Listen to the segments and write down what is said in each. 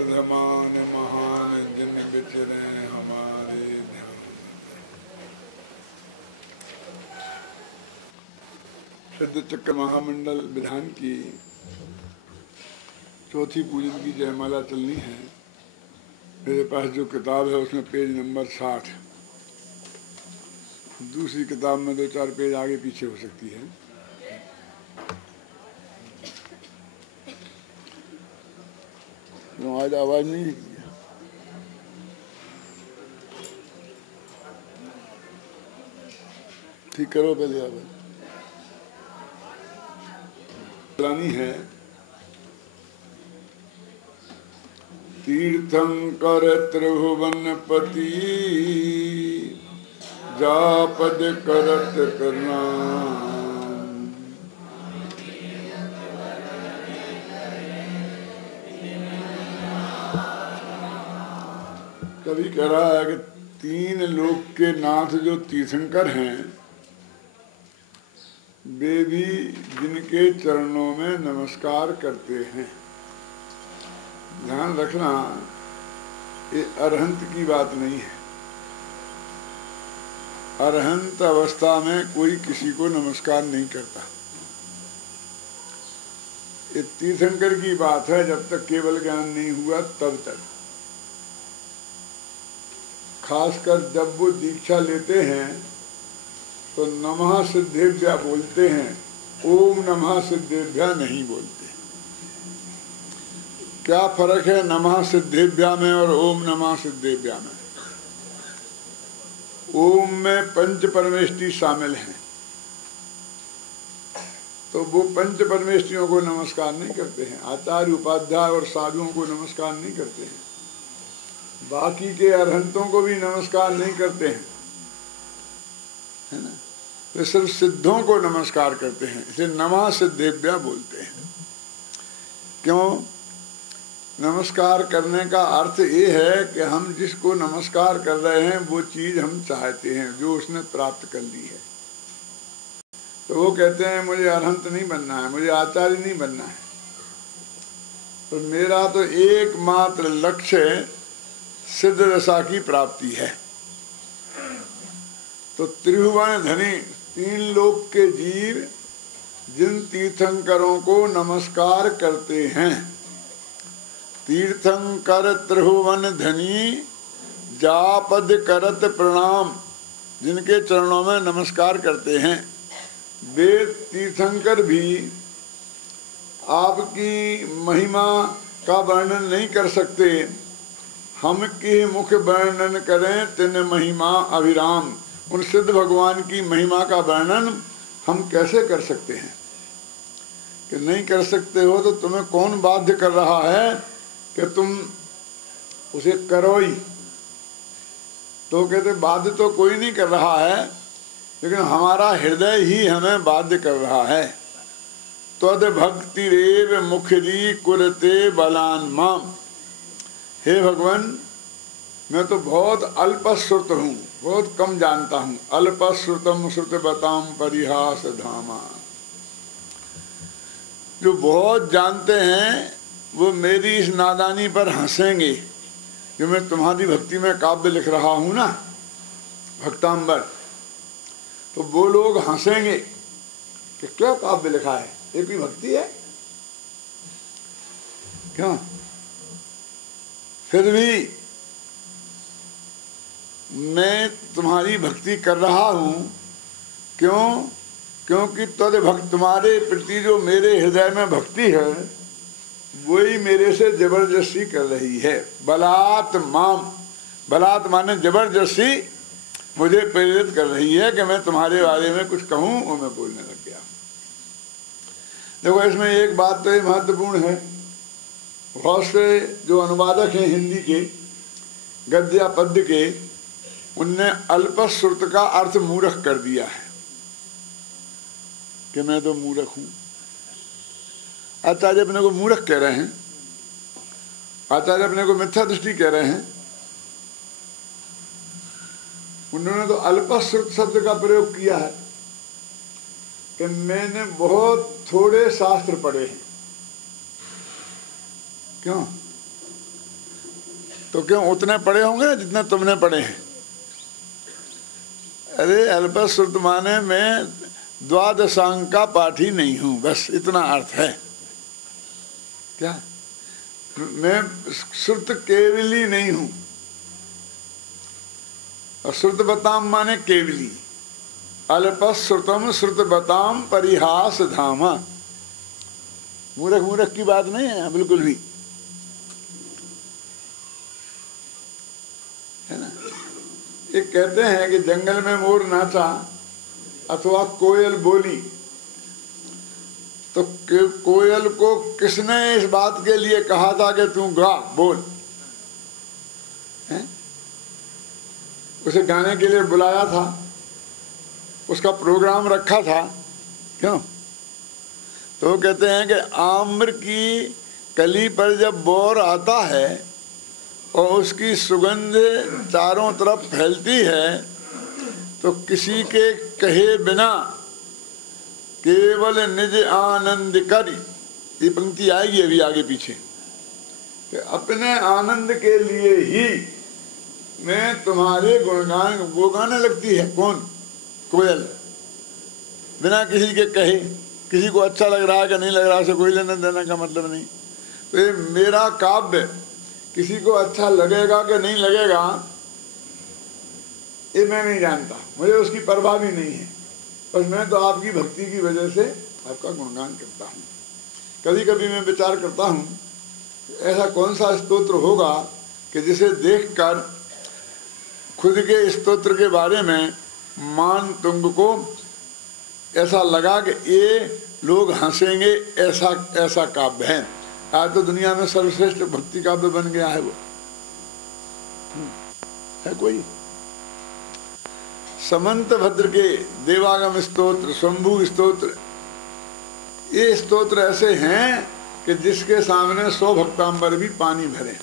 वर्धमान महान जिन विचरे हमारे ध्यान। सिद्ध चक्र महामंडल विधान की चौथी पूजन की जयमाला चलनी है। मेरे पास जो किताब है उसमें पेज नंबर 60। दूसरी किताब में 2-4 पेज आगे पीछे हो सकती है। आज आवाज नहीं है, ठीक करो पहले। आवाज चलानी है। तीर्थंकर त्रिभुवनपति जापद करत प्रणाम। कभी कह रहा है कि 3 लोक के नाथ जो तीर्थंकर हैं वे भी जिनके चरणों में नमस्कार करते हैं। ध्यान रखना, ये अरहंत की बात नहीं है। अरहंत अवस्था में कोई किसी को नमस्कार नहीं करता। ये तीर्थंकर की बात है, जब तक केवल ज्ञान नहीं हुआ तब तक। खासकर जब वो दीक्षा लेते हैं तो नमः सिद्धेभ्या बोलते हैं, ओम नमः सिद्धेभ्या नहीं बोलते। क्या फर्क है नमः सिद्धेभ्या में और ओम नमः सिद्धेभ्या में? ओम में पंच परमेष्टि शामिल हैं, तो वो पंच परमेष्टियों को नमस्कार नहीं करते हैं। आचार्य, उपाध्याय और साधुओं को नमस्कार नहीं करते हैं। बाकी के अरहंतों को भी नमस्कार नहीं करते हैं, है ना। वे सिर्फ सिद्धों को नमस्कार करते हैं, इसे नमः सिद्धेभ्या बोलते हैं। क्यों? नमस्कार करने का अर्थ ये है कि हम जिसको नमस्कार कर रहे हैं वो चीज हम चाहते हैं जो उसने प्राप्त कर ली है। तो वो कहते हैं मुझे अरहंत नहीं बनना है, मुझे आचार्य नहीं बनना है, तो मेरा तो एकमात्र लक्ष्य सिद्ध दशा की प्राप्ति है। तो त्रिभुवन धनी 3 लोक के जीव जिन तीर्थंकरों को नमस्कार करते हैं, तीर्थंकर त्रिभुवन धनी जापद करत प्रणाम, जिनके चरणों में नमस्कार करते हैं, वे तीर्थंकर भी आपकी महिमा का वर्णन नहीं कर सकते। हम की मुख वर्णन करें तिन महिमा अभिराम। उन सिद्ध भगवान की महिमा का वर्णन हम कैसे कर सकते हैं? कि नहीं कर सकते हो तो तुम्हें कौन बाध्य कर रहा है कि तुम उसे करो ही? तो कहते बाध्य तो कोई नहीं कर रहा है, लेकिन हमारा हृदय ही हमें बाध्य कर रहा है। त्वद भक्ति रेव मुखरी कुरते बलान माम। हे भगवान, मैं तो बहुत अल्पश्रुत हूँ, बहुत कम जानता हूँ। अल्पश्रुतम श्रुत बताम परिहास धामा। जो बहुत जानते हैं वो मेरी इस नादानी पर हंसेंगे। जो मैं तुम्हारी भक्ति में काव्य लिख रहा हूँ ना, भक्तांबर, तो वो लोग हंसेंगे कि क्या काव्य लिखा है, ये भी भक्ति है क्या? फिर भी मैं तुम्हारी भक्ति कर रहा हूँ। क्यों? क्योंकि तद भक्त, तुम्हारे प्रति जो मेरे हृदय में भक्ति है वही मेरे से जबरदस्ती कर रही है। बलात् माम, बलात् माने जबरदस्ती मुझे प्रेरित कर रही है कि मैं तुम्हारे बारे में कुछ कहूँ और मैं बोलने लग गया। देखो, इसमें एक बात तो ये महत्वपूर्ण है, बहुत से जो अनुवादक हैं हिंदी के गद्य या पद्य के, उनने अल्पश्रुत का अर्थ मूर्ख कर दिया है कि मैं तो मूर्ख हूँ। आचार्य अपने को मूर्ख कह रहे हैं, आचार्य अपने को मिथ्या दृष्टि कह रहे हैं। उन्होंने तो अल्पश्रुत शब्द का प्रयोग किया है कि मैंने बहुत थोड़े शास्त्र पढ़े हैं। क्यों? तो क्यों उतने पढ़े होंगे जितने तुमने पढ़े हैं? अरे अल्पश्रुत माने मैं द्वादशांक का पाठी नहीं हूं, बस इतना अर्थ है। क्या मैं श्रुत केवली नहीं हूं। और श्रुत बताम माने केवली, अल्पश्रुतम श्रुत बताम परिहास धामा। मूर्ख मूर्ख की बात नहीं है बिल्कुल भी, है ना। ये कहते हैं कि जंगल में मोर नाचा अथवा कोयल बोली, तो कोयल को किसने इस बात के लिए कहा था कि तू गा बोल, है? उसे गाने के लिए बुलाया था, उसका प्रोग्राम रखा था, क्यों? तो कहते हैं कि आम्र की कली पर जब बोर आता है और उसकी सुगंध चारों तरफ फैलती है, तो किसी के कहे बिना केवल निज आनंद करी, ये पंक्ति आएगी अभी आगे पीछे, कि अपने आनंद के लिए ही मैं तुम्हारे गुणगान वो गाने लगती है। कौन? कोयल। बिना किसी के कहे, किसी को अच्छा लग रहा है कि नहीं लग रहा है कोई लेना देने का मतलब नहीं। तो ये मेरा काव्य किसी को अच्छा लगेगा कि नहीं लगेगा ये मैं नहीं जानता, मुझे उसकी परवाह भी नहीं है, बस मैं तो आपकी भक्ति की वजह से आपका गुणगान करता हूँ। कभी कभी मैं विचार करता हूँ ऐसा कौन सा स्तोत्र होगा कि जिसे देखकर खुद के स्तोत्र के बारे में मान तुंग को ऐसा लगा कि ये लोग हंसेंगे, ऐसा काव्य है। आज तो दुनिया में सर्वश्रेष्ठ भक्ति काव्य बन गया है वो, है कोई? समंत भद्र के देवागम स्तोत्र, शंभु स्तोत्र, ये स्तोत्र ऐसे हैं कि जिसके सामने 100 भक्तांबर भी पानी भरे,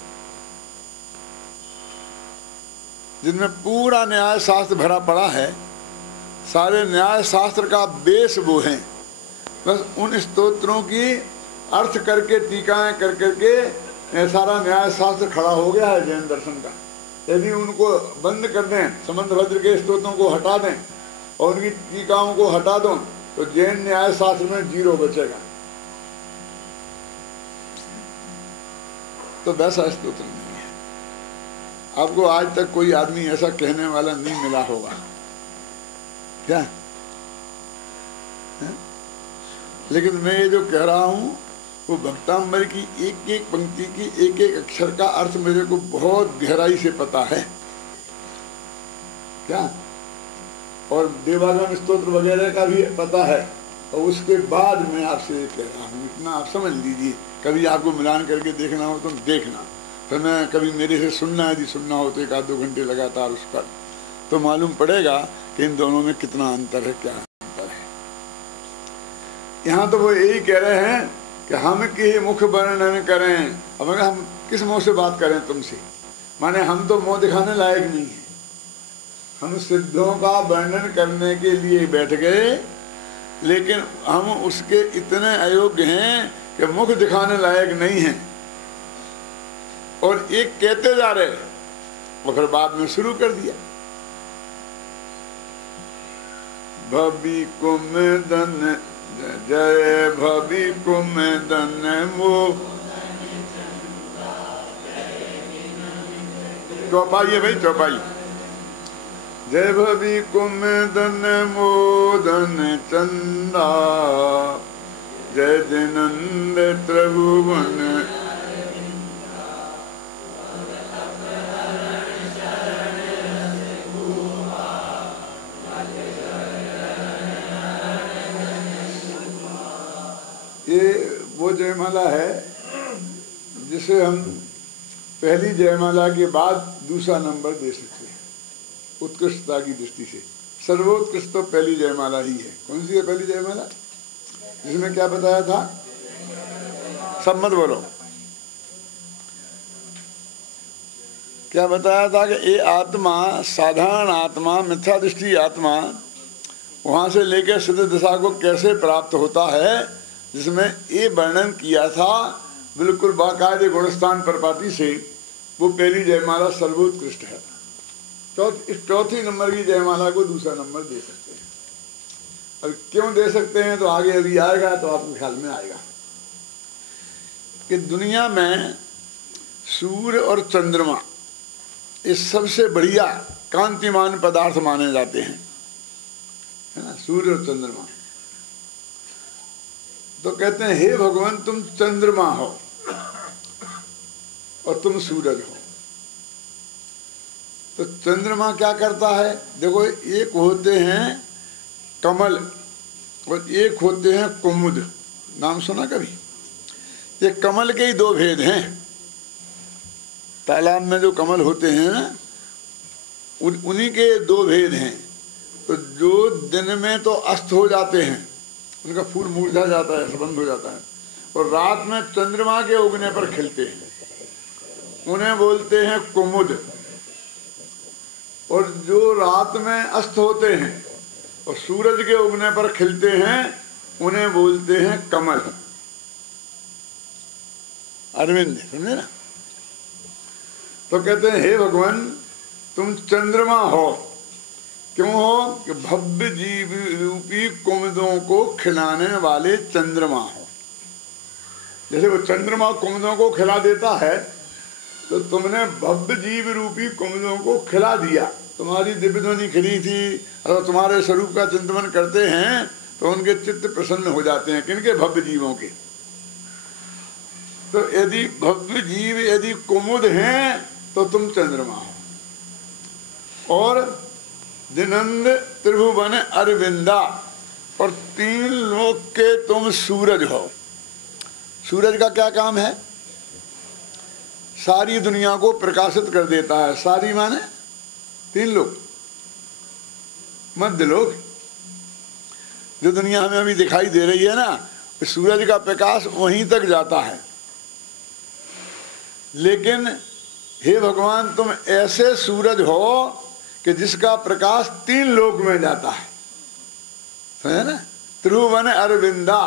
जिनमें पूरा न्याय शास्त्र भरा पड़ा है। सारे न्याय शास्त्र का बेस वो है, बस उन स्तोत्रों की अर्थ करके टीकाएं कर करके सारा न्याय शास्त्र खड़ा हो गया है जैन दर्शन का। यदि उनको बंद कर दें, समंत भद्र के स्तोत्रों को हटा दें और उनकी टीकाओं को हटा दो, तो जैन न्याय शास्त्र में 0 बचेगा। तो वैसा स्तोत्र नहीं है। आपको आज तक कोई आदमी ऐसा कहने वाला नहीं मिला होगा, क्या है? लेकिन मैं ये जो कह रहा हूं वो भक्तांबर की एक एक पंक्ति की एक एक अक्षर का अर्थ मेरे को बहुत गहराई से पता है, क्या? और देवागम स्तोत्र वगैरह का भी पता है। और उसके बाद मैं आपसे ये कह रहा हूँ, इतना आप समझ लीजिए। कभी आपको मिलान करके देखना हो तो देखना, फिर मैं कभी मेरे से सुनना, यदि सुनना हो तो 1-2 घंटे लगातार उस पर, तो मालूम पड़ेगा कि इन दोनों में कितना अंतर है, क्या अंतर है। यहाँ तो वो यही कह रहे हैं कि हम की मुख वर्णन करें। अब हम किस मुंह से बात करें तुमसे, माने हम तो मुंह दिखाने लायक नहीं है। हम सिद्धों का वर्णन करने के लिए बैठ गए, लेकिन हम उसके इतने अयोग्य हैं कि मुख दिखाने लायक नहीं हैं। और एक कहते जा रहे और फिर बाद में शुरू कर दिया, भवि कुमदन जय भवि कुमदन मो। चौपाई है भाई, चौपाई। जय भवि कुमदन मोदन चंदा, जय जिनंद त्रिभुवन। ये वो जयमाला है जिसे हम पहली जयमाला के बाद दूसरा नंबर दे सकते हैं उत्कृष्टता की दृष्टि से। सर्वोत्कृष्ट तो पहली जयमाला ही है। कौन सी है पहली जयमाला? जिसमें क्या बताया था? सब मत बोलो। क्या बताया था कि ये आत्मा, साधारण आत्मा, मिथ्या दृष्टि आत्मा, वहां से लेकर सिद्ध दशा को कैसे प्राप्त होता है, जिसमें ये वर्णन किया था बिल्कुल बाकायदे गुणस्थान परपाती से वो पहली जयमाला सर्वोत्कृष्ट है। इस चौथी नंबर की जयमाला को दूसरा नंबर दे सकते हैं। अब क्यों दे सकते हैं तो आगे अभी आएगा तो आपको ख्याल में आएगा कि दुनिया में सूर्य और चंद्रमा इस सबसे बढ़िया कांतिमान पदार्थ माने जाते हैं, है ना, सूर्य और चंद्रमा। तो कहते हैं हे भगवान तुम चंद्रमा हो और तुम सूरज हो। तो चंद्रमा क्या करता है? देखो, एक होते हैं कमल और एक होते हैं कुमुद। नाम सुना कभी? ये कमल के ही दो भेद हैं। तालाब में जो कमल होते हैं ना, उन्हीं के दो भेद हैं। तो जो दिन में तो अस्त हो जाते हैं, उनका फूल मुरझा जाता है, बंद हो जाता है, और रात में चंद्रमा के उगने पर खिलते हैं, उन्हें बोलते हैं कुमुद। और जो रात में अस्त होते हैं और सूरज के उगने पर खिलते हैं, उन्हें बोलते हैं कमल। अरविंद, समझे ना? तो कहते हैं हे भगवान तुम चंद्रमा हो। क्यों हो? कि भव्य जीव रूपी कुमुदों को खिलाने वाले चंद्रमा हो। जैसे वो चंद्रमा कुमुदों को खिला देता है, तो तुमने भव्य जीव रूपी कुमुदों को खिला दिया। तुम्हारी दिव्य ध्वनि खिली थी, और तुम्हारे स्वरूप का चिंतन करते हैं तो उनके चित्त प्रसन्न हो जाते हैं। किनके? भव्य जीवों के। तो यदि भव्य जीव यदि कुमुद हैं तो तुम चंद्रमा हो। और दिनंद त्रिभुवन अरविंदा, और तीन लोक के तुम सूरज हो। सूरज का क्या काम है? सारी दुनिया को प्रकाशित कर देता है। सारी माने तीन लोग, मध्य लोक जो दुनिया हमें अभी दिखाई दे रही है ना, सूरज का प्रकाश वहीं तक जाता है। लेकिन हे भगवान तुम ऐसे सूरज हो कि जिसका प्रकाश तीन लोक में जाता है, समझे ना? त्रिभुवन अरविंदा,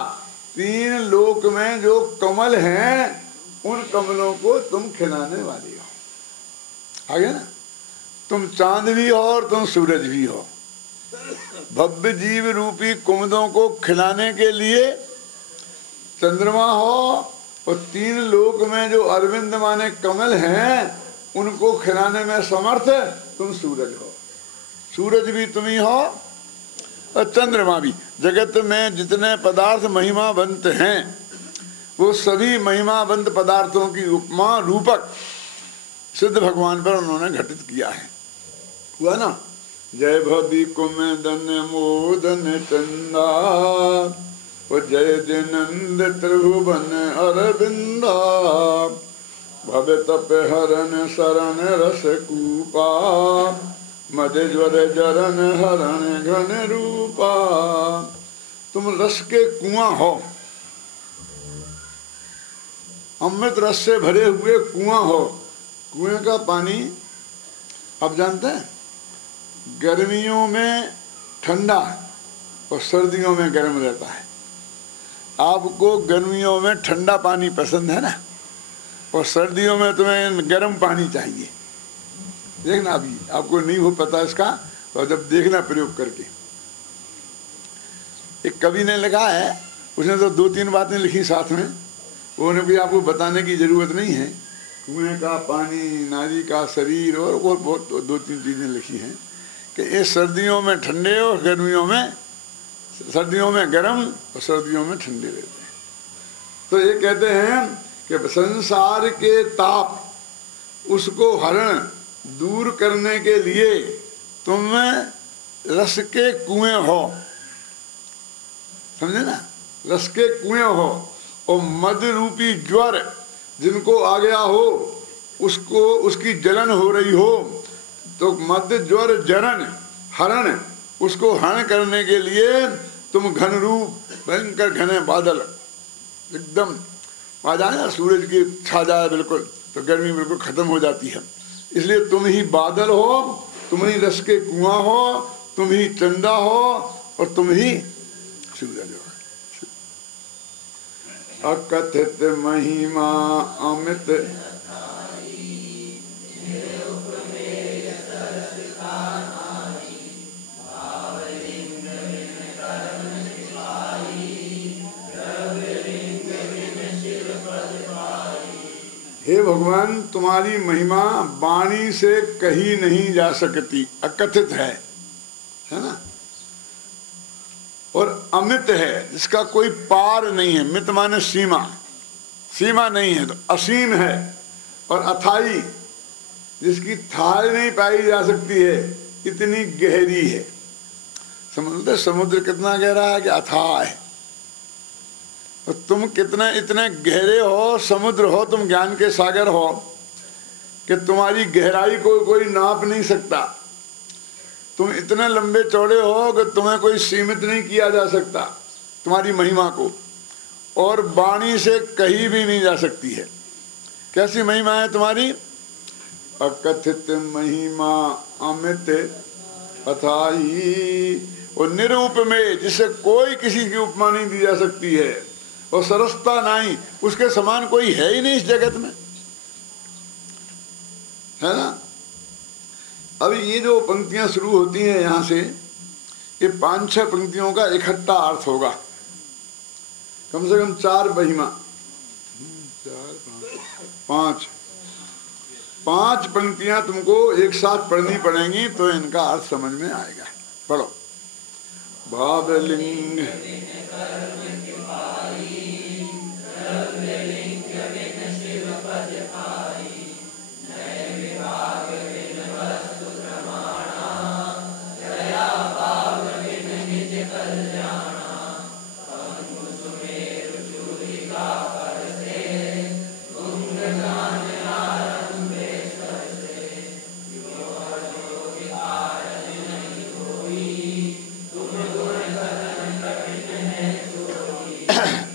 तीन लोक में जो कमल हैं उन कमलों को तुम खिलाने वाली हो। आ गया ना? तुम चांद भी हो और तुम सूरज भी हो। भव्य जीव रूपी कुमुदों को खिलाने के लिए चंद्रमा हो, और तीन लोक में जो अरविंद माने कमल हैं उनको खिलाने में समर्थ तुम सूरज हो। सूरज भी तुम ही हो और चंद्रमा भी। जगत में जितने पदार्थ महिमावंत हैं वो सभी महिमावंत पदार्थों की उपमा रूपक सिद्ध भगवान पर उन्होंने घटित किया है। हुआ ना? जय भवि कुमदन मोदन चंदा, और जय जिनंद त्रिभुवन अरविंदा, भव तप हरण शरण रस कूपा, मद ज्वर जरन हरण घन रूपा। तुम रस के कुआं हो, अमृत रस से भरे हुए कुआं हो। कुएं का पानी आप जानते हैं, गर्मियों में ठंडा और सर्दियों में गर्म रहता है। आपको गर्मियों में ठंडा पानी पसंद है ना, और सर्दियों में तुम्हें गर्म पानी चाहिए। देखना, अभी आपको नहीं हो पता इसका, तो जब देखना प्रयोग करके। एक कवि ने लिखा है, उसने तो दो तीन बातें लिखी साथ में, उन्हें भी आपको बताने की जरूरत नहीं है। कुएं का पानी, नारी का शरीर, और बहुत दो तीन चीजें लिखी हैं कि ये सर्दियों में ठंडे और गर्मियों में, सर्दियों में गर्म और सर्दियों में ठंडे रहते हैं। तो ये कहते हैं कि संसार के ताप उसको हरण दूर करने के लिए तुम रस के कुएं हो। समझे ना? रस के कुएं हो। और मद रूपी ज्वर जिनको आ गया हो, उसको उसकी जलन हो रही हो, तो मद ज्वर जरण हरण, उसको हरण करने के लिए तुम घन रूप, भयंकर घने बादल एकदम आ जाए ना, सूरज की छा जाए बिल्कुल, तो गर्मी बिल्कुल खत्म हो जाती है। इसलिए तुम ही बादल हो, तुम ही रस के कुआं हो, तुम ही चंदा हो, और तुम ही सूरज हो। अकथित महिमा अमित भगवान तुम्हारी महिमा वाणी से कही नहीं जा सकती, अकथित है ना। और अमित है, जिसका कोई पार नहीं है। मित माने सीमा, सीमा नहीं है तो असीम है। और अथाई, जिसकी थाह नहीं पाई जा सकती है, इतनी गहरी है। समुद्र, समुद्र कितना गहरा है कि अथाह है। तो तुम कितने इतने गहरे हो, समुद्र हो, तुम ज्ञान के सागर हो कि तुम्हारी गहराई को कोई नाप नहीं सकता। तुम इतने लंबे चौड़े हो कि तुम्हें कोई सीमित नहीं किया जा सकता, तुम्हारी महिमा को। और वाणी से कही भी नहीं जा सकती है। कैसी महिमा है तुम्हारी? अकथित महिमा अमित अथाई। और निरूप में, जिसे कोई किसी की उपमा नहीं दी जा सकती है। और सरसता नहीं, उसके समान कोई है ही नहीं इस जगत में, है ना। अब ये जो पंक्तियां शुरू होती हैं यहाँ से, ये 5-6 पंक्तियों का इकट्ठा अर्थ होगा, कम से कम 4 महिमा, 5 पंक्तियां तुमको एक साथ पढ़नी पड़ेंगी तो इनका अर्थ समझ में आएगा। पढ़ो। भावलिंग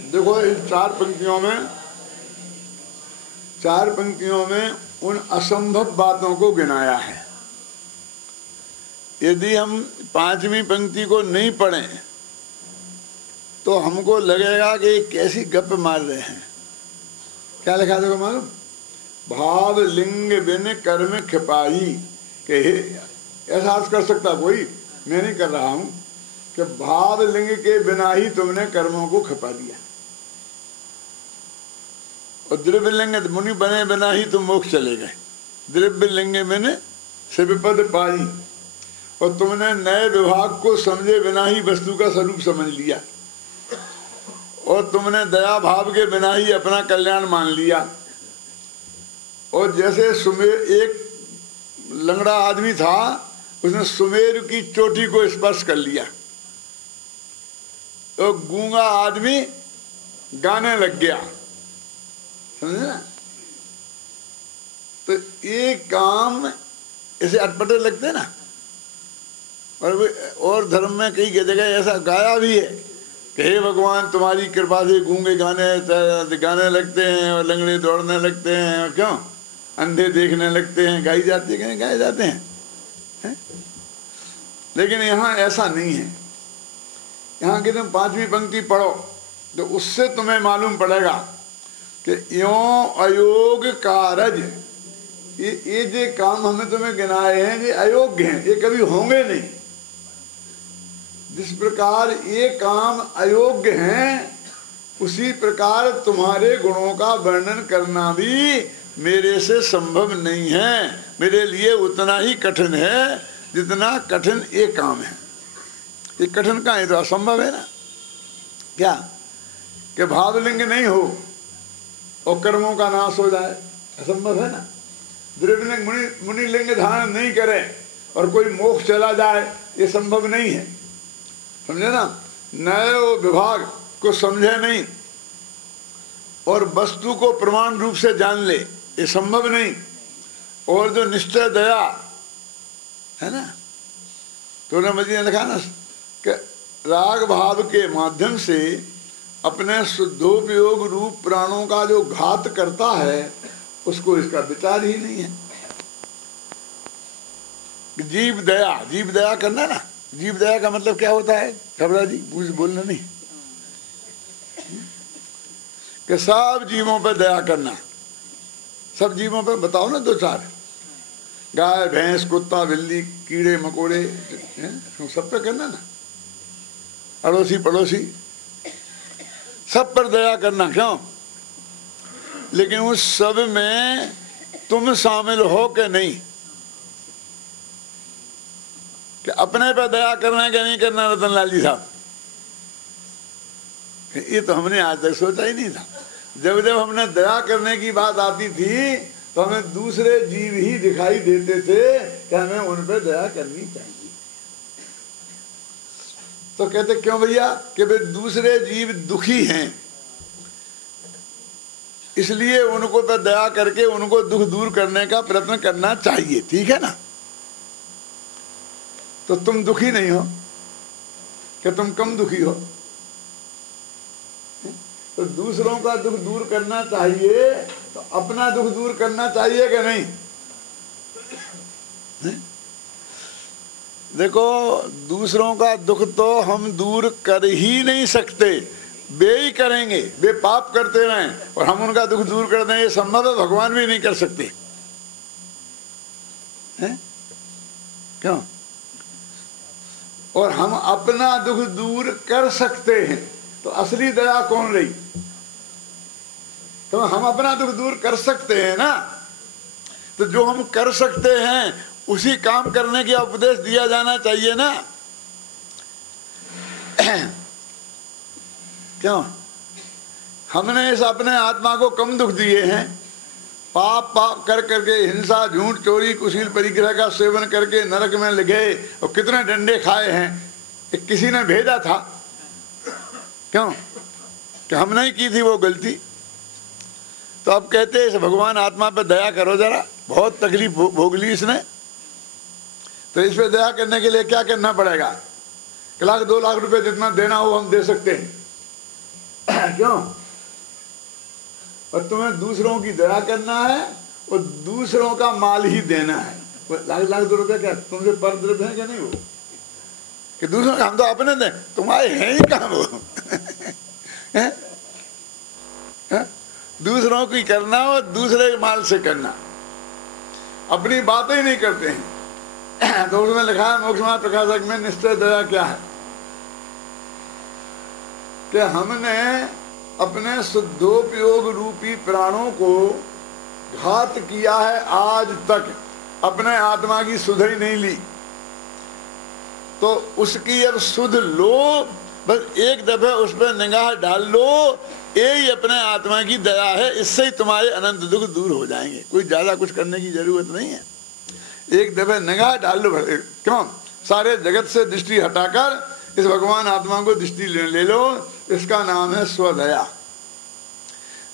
देखो, इन 4 पंक्तियों में उन असंभव बातों को गिनाया है। यदि हम 5वीं पंक्ति को नहीं पढ़ें तो हमको लगेगा कि कैसी गप मार रहे हैं। क्या लिखा देखो मालूम? भाव लिंग बिन कर्म खिपाई। के ऐसा अर्थ कर सकता कोई? मैं नहीं कर रहा हूं कि भाव लिंग के बिना ही तुमने कर्मों को खिपा दिया। और द्रव्य लिंग मुनि बने बिना ही तुम मोक्ष चले गए। द्रव्य लिंग मैंने शिवपद पाई। और तुमने नए विभाग को समझे बिना ही वस्तु का स्वरूप समझ लिया। और तुमने दया भाव के बिना ही अपना कल्याण मान लिया। और जैसे एक लंगड़ा आदमी था, उसने सुमेर की चोटी को स्पर्श कर लिया, तो गूंगा आदमी गाने लग गया, समझे ना। तो ये काम ऐसे अटपटे लगते ना। और धर्म में कई जगह ऐसा गाया भी है कि हे भगवान तुम्हारी कृपा से गूंगे गाने लगते हैं और लंगड़े दौड़ने लगते हैं, और क्यों अंधे देखने लगते हैं, गाए जाते हैं। लेकिन यहाँ ऐसा नहीं है। यहाँ की तुम 5वीं पंक्ति पढ़ो तो उससे तुम्हें मालूम पड़ेगा कि यों अयोग कारज, ये जो काम हमें तुम्हें गिनाए हैं ये अयोग्य हैं, ये कभी होंगे नहीं। जिस प्रकार ये काम अयोग्य हैं, उसी प्रकार तुम्हारे गुणों का वर्णन करना भी मेरे से संभव नहीं है। मेरे लिए उतना ही कठिन है जितना कठिन ये काम है। ये कठिन का है तो असंभव है ना। क्या कि भावलिंग नहीं हो और कर्मों का नाश हो जाए, असंभव है ना। द्रव्यलिंग मुनि लिंग धारण नहीं करे और कोई मोक्ष चला जाए, ये संभव नहीं है, समझे ना। नए विभाग को समझे नहीं और वस्तु को प्रमाण रूप से जान ले, ये संभव नहीं। और जो निश्चय दया है ना, तो मजी ने लिखा ना कि राग भाव के माध्यम से अपने शुद्धोपयोग रूप प्राणों का जो घात करता है, उसको इसका विचार ही नहीं है। जीव दया करना ना। जीव दया का मतलब क्या होता है खबरा जी? बोलना नहीं कि सब जीवों पर दया करना। सब जीवों पर बताओ ना 2-4, गाय भैंस कुत्ता बिल्ली कीड़े मकोड़े, सब पे करना ना। अड़ोसी पड़ोसी सब पर दया करना। क्यों? लेकिन उस सब में तुम शामिल हो के नहीं, कि अपने पे दया करना है कि नहीं करना रतनलाल जी साहब, ये तो हमने आज तक सोचा ही नहीं था। जब जब हमने दया करने की बात आती थी तो हमें दूसरे जीव ही दिखाई देते थे कि हमें उन पे दया करनी चाहिए। तो कहते क्यों भैया, कि वे दूसरे जीव दुखी हैं, इसलिए उनको पे दया करके उनको दुख दूर करने का प्रयत्न करना चाहिए, ठीक है ना। तो तुम दुखी नहीं हो, कि तुम कम दुखी हो, तो दूसरों का दुख दूर करना चाहिए, तो अपना दुख दूर करना चाहिए कि नहीं। देखो, दूसरों का दुख तो हम दूर कर ही नहीं सकते, वे ही करेंगे, वे पाप करते रहें और हम उनका दुख दूर कर दें, ये संभव है, भगवान भी नहीं कर सकते हैं? क्यों? और हम अपना दुख दूर कर सकते हैं, तो असली दया कौन रही? तो हम अपना दुख दूर कर सकते हैं ना, तो जो हम कर सकते हैं उसी काम करने का उपदेश दिया जाना चाहिए ना। क्यों? हमने इस अपने आत्मा को कम दुख दिए हैं, पाप कर करके, हिंसा, झूठ, चोरी, कुशील, परिग्रह का सेवन करके नरक में गए और कितने डंडे खाए हैं। किसी ने भेजा था? क्यों? कि हमने ही की थी वो गलती। तो अब कहते हैं इस भगवान आत्मा पे दया करो जरा, बहुत तकलीफ भोग ली इसने, तो इस पे दया करने के लिए क्या करना पड़ेगा? 1 लाख 2 लाख रुपए जितना देना हो हम दे सकते हैं। क्यों? और तुम्हें दूसरों की दया करना है और दूसरों का माल ही देना है। 1 लाख 2 रुपए क्या तुमसे पर द्रव्य है क्या? नहीं हो कि दूसरों का, हम तो अपने दें, तुम्हारे हैं ही कहाँ वो। दूसरों की करना और दूसरे के माल से करना, अपनी बातें ही नहीं करते हैं। तो उसमें लिखा है मोक्ष मार्ग प्रकाशक में, निश्चय दया क्या है? कि हमने अपने शुद्धोपयोग रूपी प्राणों को घात किया है, आज तक अपने आत्मा की सुध ही नहीं ली, तो उसकी अब सुध लो, बस एक दफे उस पर निगाह डाल लो, यही अपने आत्मा की दया है, इससे ही तुम्हारे अनंत दुख दूर हो जाएंगे। कोई ज्यादा कुछ करने की जरूरत नहीं है, एक दफे निगाह डाल लो। क्यों? सारे जगत से दृष्टि हटाकर इस भगवान आत्मा को दृष्टि ले लो, इसका नाम है स्वदया।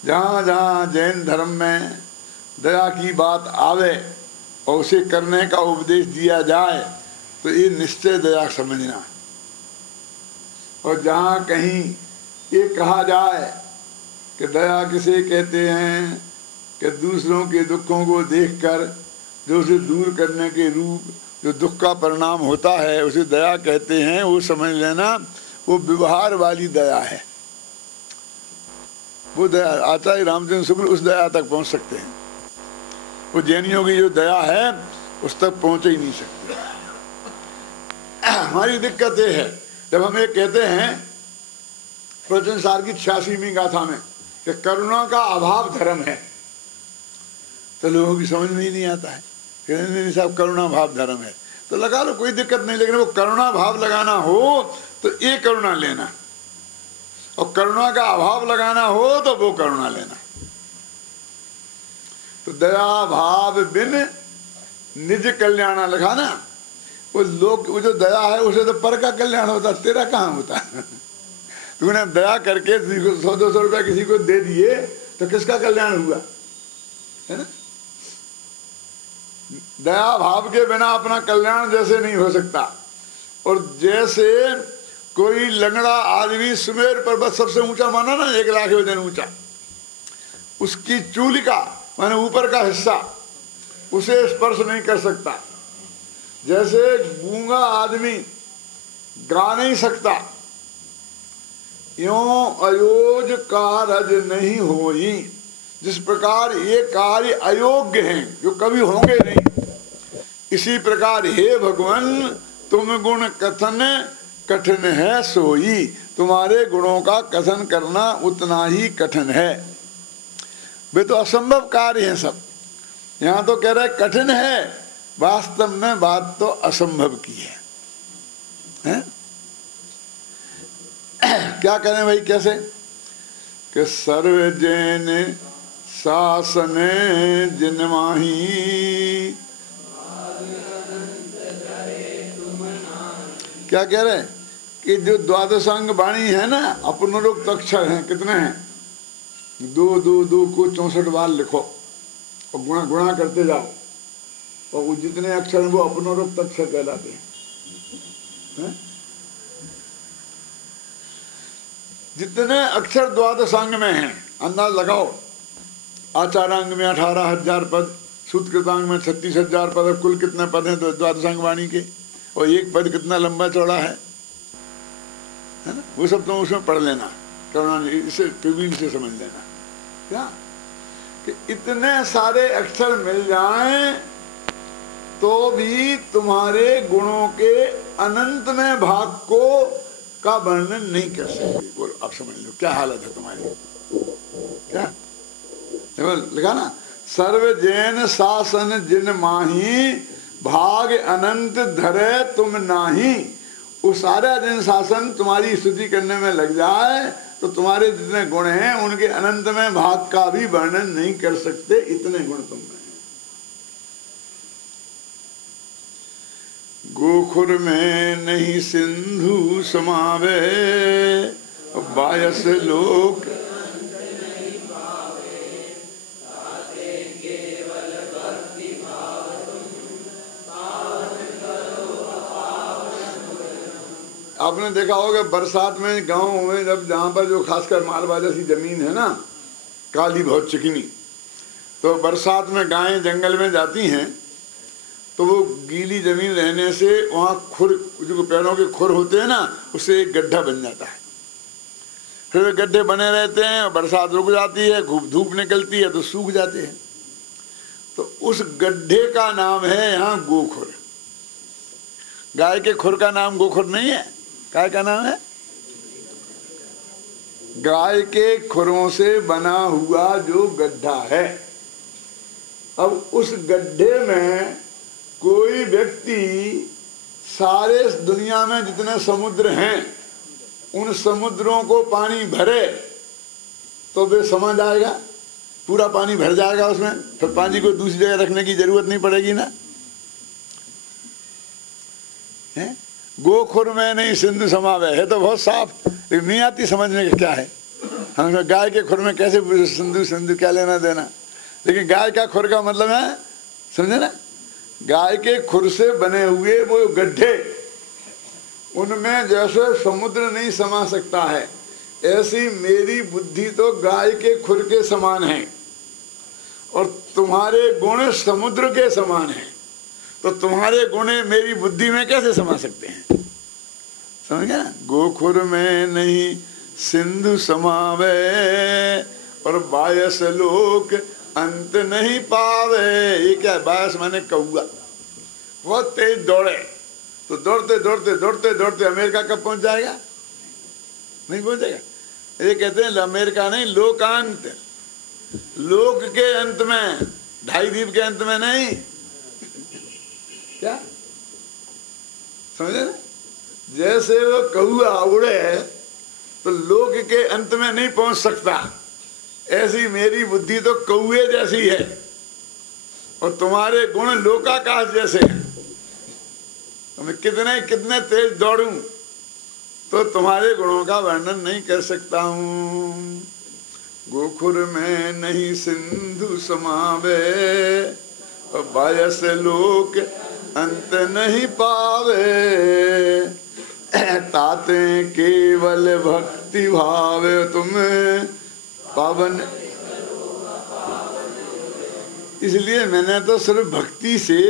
जहाँ जहाँ जैन धर्म में दया की बात आवे और उसे करने का उपदेश दिया जाए तो ये निश्चय दया समझना। और जहाँ कहीं ये कहा जाए कि दया किसे कहते हैं, कि दूसरों के दुखों को देखकर जो उसे दूर करने के रूप जो दुख का परिणाम होता है उसे दया कहते हैं, वो समझ लेना वो व्यवहार वाली दया है। वो दया आचार्य रामचंद्र शुक्ल उस दया तक पहुंच सकते हैं, वो जैनियों की जो दया है उस तक पहुंच ही नहीं सकते। हमारी दिक्कत ये है, जब हम ये कहते हैं प्रवचन सार की 86वीं गाथा में कि करुणा का अभाव धर्म है, तो लोगों की समझ में ही नहीं आता है कि नहीं साहब करुणा भाव धर्म है, तो लगा लो कोई दिक्कत नहीं, लेकिन वो करुणा भाव लगाना हो तो ये करुणा लेना, और करुणा का अभाव लगाना हो तो वो करुणा लेना। तो दया भाव बिन निज कल्याण लिखा ना, वो लोग वो जो दया है उसे तो पर का कल्याण होता, तेरा कहाँ होता। तूने दया करके 100-200 रुपया किसी को दे दिए तो किसका कल्याण हुआ, है ना। दया भाव के बिना अपना कल्याण जैसे नहीं हो सकता। और जैसे कोई लंगड़ा आदमी सुमेर पर्वत सबसे ऊंचा माना ना, 1 लाख वजन ऊंचा, उसकी चूली का माने ऊपर का हिस्सा उसे स्पर्श नहीं कर सकता। जैसे गूंगा आदमी गा नहीं सकता, यों अयोज कारज नहीं होई, जिस प्रकार ये कार्य अयोग्य हैं जो कभी होंगे नहीं, इसी प्रकार हे भगवान तुम गुण कथन कठिन है सोई, तुम्हारे गुणों का कथन करना उतना ही कठिन है। वे तो असंभव कार्य हैं सब। यहाँ तो कह रहे कठिन है, वास्तव में बात तो असंभव की है, हैं? क्या करें भाई, कैसे कि सर्व जैन शासन जिन माही, क्या कह रहे हैं कि जो द्वादशांग वाणी है ना, अपनोक्त अक्षर हैं, कितने हैं, 2 को 64 बार लिखो और गुणा गुणा करते जाओ, और वो जितने अक्षर हैं वो अपनोक्त अक्षर कहलाते हैं। जितने अक्षर द्वादशांग में हैं अंदाज लगाओ। आचारांग में 18,000 पद, सूत्रकृतांग में 36,000 पद, कुल कितने पद हैं द्वादशांग वाणी के, और एक पद कितना लंबा चौड़ा है ना, वो सब तो उसमें पढ़ लेना, इसे प्रवीण से समझ लेना क्या कि इतने सारे अक्षर मिल जाएं तो भी तुम्हारे गुणों के अनंत में भाग को का वर्णन नहीं कर सकते। बोलो आप समझ लो क्या हालत है तुम्हारी, क्या लिखा ना, सर्व जैन शासन जिन माही, भाग अनंत धरे तुम नाही। वो सारा दिन शासन तुम्हारी स्तुति करने में लग जाए तो तुम्हारे जितने गुण हैं उनके अनंत में भाग का भी वर्णन नहीं कर सकते, इतने गुण तुम में। गोखुर में नहीं सिंधु समावे, बायस लोक आपने देखा होगा बरसात में गाँव में जब जहाँ पर जो खासकर मालवा जैसी जमीन है ना, काली बहुत चिकनी, तो बरसात में गायें जंगल में जाती हैं तो वो गीली जमीन रहने से वहाँ खुर, जो पैरों के खुर होते हैं ना, उससे एक गड्ढा बन जाता है। फिर वे गड्ढे बने रहते हैं और बरसात रुक जाती है, खूब धूप निकलती है तो सूख जाते हैं। तो उस गड्ढे का नाम है यहाँ गोखुर। गाय के खुर का नाम गोखुर नहीं है, काय का नाम है? गाय के खुरों से बना हुआ जो गड्ढा है। अब उस गड्ढे में कोई व्यक्ति सारे दुनिया में जितने समुद्र हैं उन समुद्रों को पानी भरे तो वे समा जाएगा, पूरा पानी भर जाएगा उसमें, फिर पानी को दूसरी जगह रखने की जरूरत नहीं पड़ेगी ना। है गोखुर में नहीं सिंधु समावे, है तो बहुत साफ, लेकिन नहीं आती समझने का क्या है। हम गाय के खुर में कैसे सिंधु सिंधु क्या लेना देना, लेकिन गाय का खुर का मतलब है, समझे ना, गाय के खुर से बने हुए वो गड्ढे, उनमें जैसे समुद्र नहीं समा सकता है, ऐसी मेरी बुद्धि तो गाय के खुर के समान है और तुम्हारे गुण समुद्र के समान है। तो तुम्हारे गुण मेरी बुद्धि में कैसे समा सकते हैं, समझ गए ना। गोखुर में नहीं सिंधु समावे और बायस लोक अंत नहीं पावे। ये क्या है? बायस माने कौआ, बहुत तेज दौड़े तो दौड़ते दौड़ते दौड़ते दौड़ते अमेरिका कब पहुंच जाएगा? नहीं पहुंचेगा। ये कहते हैं अमेरिका नहीं, लोकांत, लोक के अंत में, ढाई द्वीप के अंत में नहीं। क्या समझे ना, जैसे वो कौआ उड़े तो लोक के अंत में नहीं पहुंच सकता, ऐसी मेरी बुद्धि तो कौए जैसी है और तुम्हारे गुण लोकाकाश जैसे हैं। तो मैं कितने कितने तेज दौड़ूं तो तुम्हारे गुणों का वर्णन नहीं कर सकता हूं। गोखुर में नहीं सिंधु समावे और बायस लोक अंत नहीं पावे। ताते केवल भक्ति भावे तुम पावन। इसलिए मैंने तो सिर्फ भक्ति से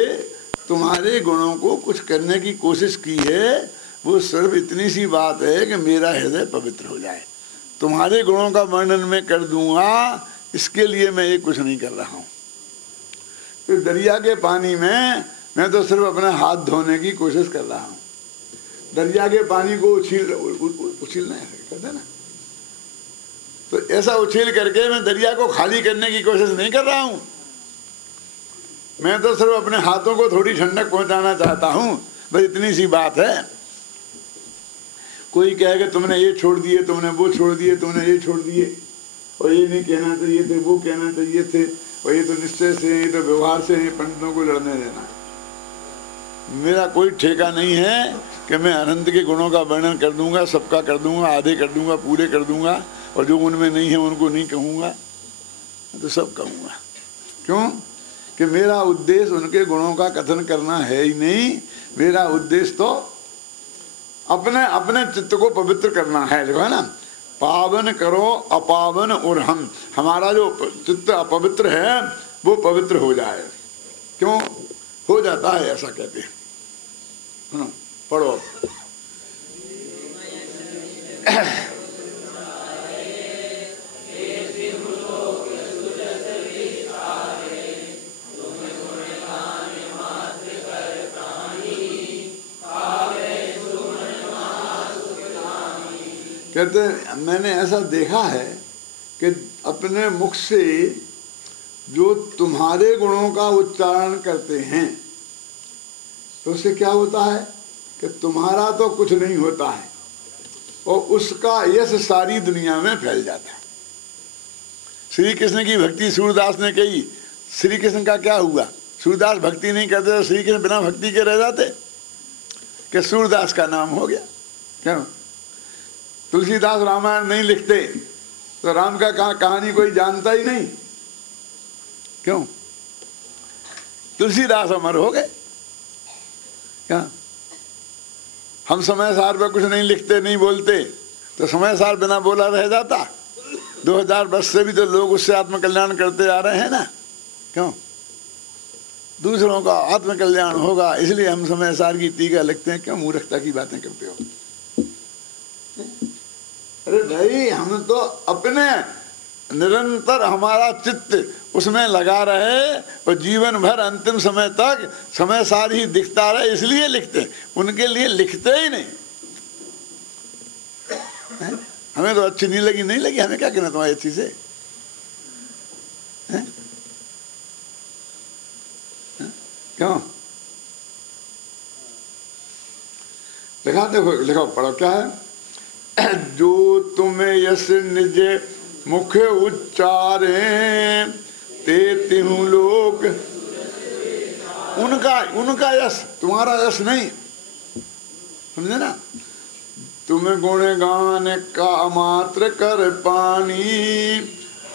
तुम्हारे गुणों को कुछ करने की कोशिश की है। वो सिर्फ इतनी सी बात है कि मेरा हृदय पवित्र हो जाए। तुम्हारे गुणों का वर्णन मैं कर दूंगा, इसके लिए मैं ये कुछ नहीं कर रहा हूँ। तो दरिया के पानी में मैं तो सिर्फ अपने हाथ धोने की कोशिश कर रहा हूँ। दरिया के पानी को उछीलना है, कहते हैं ना, तो ऐसा उछील करके मैं दरिया को खाली करने की कोशिश नहीं कर रहा हूं। मैं तो सिर्फ अपने हाथों को थोड़ी ठंडक पहुंचाना चाहता हूं, बस इतनी सी बात है। कोई कहेगा तुमने ये छोड़ दिए, तुमने वो छोड़ दिए, तुमने ये छोड़ दिए, और ये नहीं कहना चाहिए थे, वो कहना चाहिए थे, और ये तो निश्चय से, ये तो व्यवहार से, पंडितों को लड़ने देना। मेरा कोई ठेका नहीं है कि मैं अनंत के गुणों का वर्णन कर दूंगा, सबका कर दूंगा, आधे कर दूंगा, पूरे कर दूंगा, और जो उनमें नहीं है उनको नहीं कहूंगा, तो सब कहूंगा। क्यों? कि मेरा उद्देश्य उनके गुणों का कथन करना है ही नहीं। मेरा उद्देश्य तो अपने अपने चित्त को पवित्र करना है। देखो है ना, पावन करो अपावन और हमारा जो चित्त अपवित्र है वो पवित्र हो जाए। क्यों हो जाता है ऐसा कहते हैं? पढ़ो। कहते मैंने ऐसा देखा है कि अपने मुख से जो तुम्हारे गुणों का उच्चारण करते हैं तो उससे क्या होता है कि तुम्हारा तो कुछ नहीं होता है और उसका यश सारी दुनिया में फैल जाता है। श्री कृष्ण की भक्ति सूरदास ने कही, श्री कृष्ण का क्या हुआ? सूरदास भक्ति नहीं करते तो श्री कृष्ण बिना भक्ति के रह जाते कि सूरदास का नाम हो गया। क्यों? तुलसीदास रामायण नहीं लिखते तो राम का कहानी कोई जानता ही नहीं। क्यों? तुलसीदास अमर हो गए। क्या हम समय सार पर कुछ नहीं लिखते, नहीं बोलते तो समय सार बिना बोला रह जाता? 2000 वर्ष से भी तो लोग उससे आत्मकल्याण करते आ रहे हैं ना। क्यों? दूसरों का आत्मकल्याण होगा इसलिए हम समय सार की टीका लिखते हैं। क्यों मूर्खता की बातें करते हो? अरे भाई हम तो अपने निरंतर हमारा चित्त उसमें लगा रहे और जीवन भर अंतिम समय तक समय सार ही दिखता रहे इसलिए लिखते। उनके लिए लिखते ही नहीं। हमें तो अच्छी नहीं लगी, नहीं लगी, हमें क्या कहना तुम्हारी अच्छी से? क्यों? लिखा देखो, लिखो पढ़ो क्या है? जो तुम्हें यश निज मुख उच्चारे ते तिहु लोक। उनका यश, तुम्हारा यश नहीं, समझे ना? तुम्हें गुण गान का मात्र कर पानी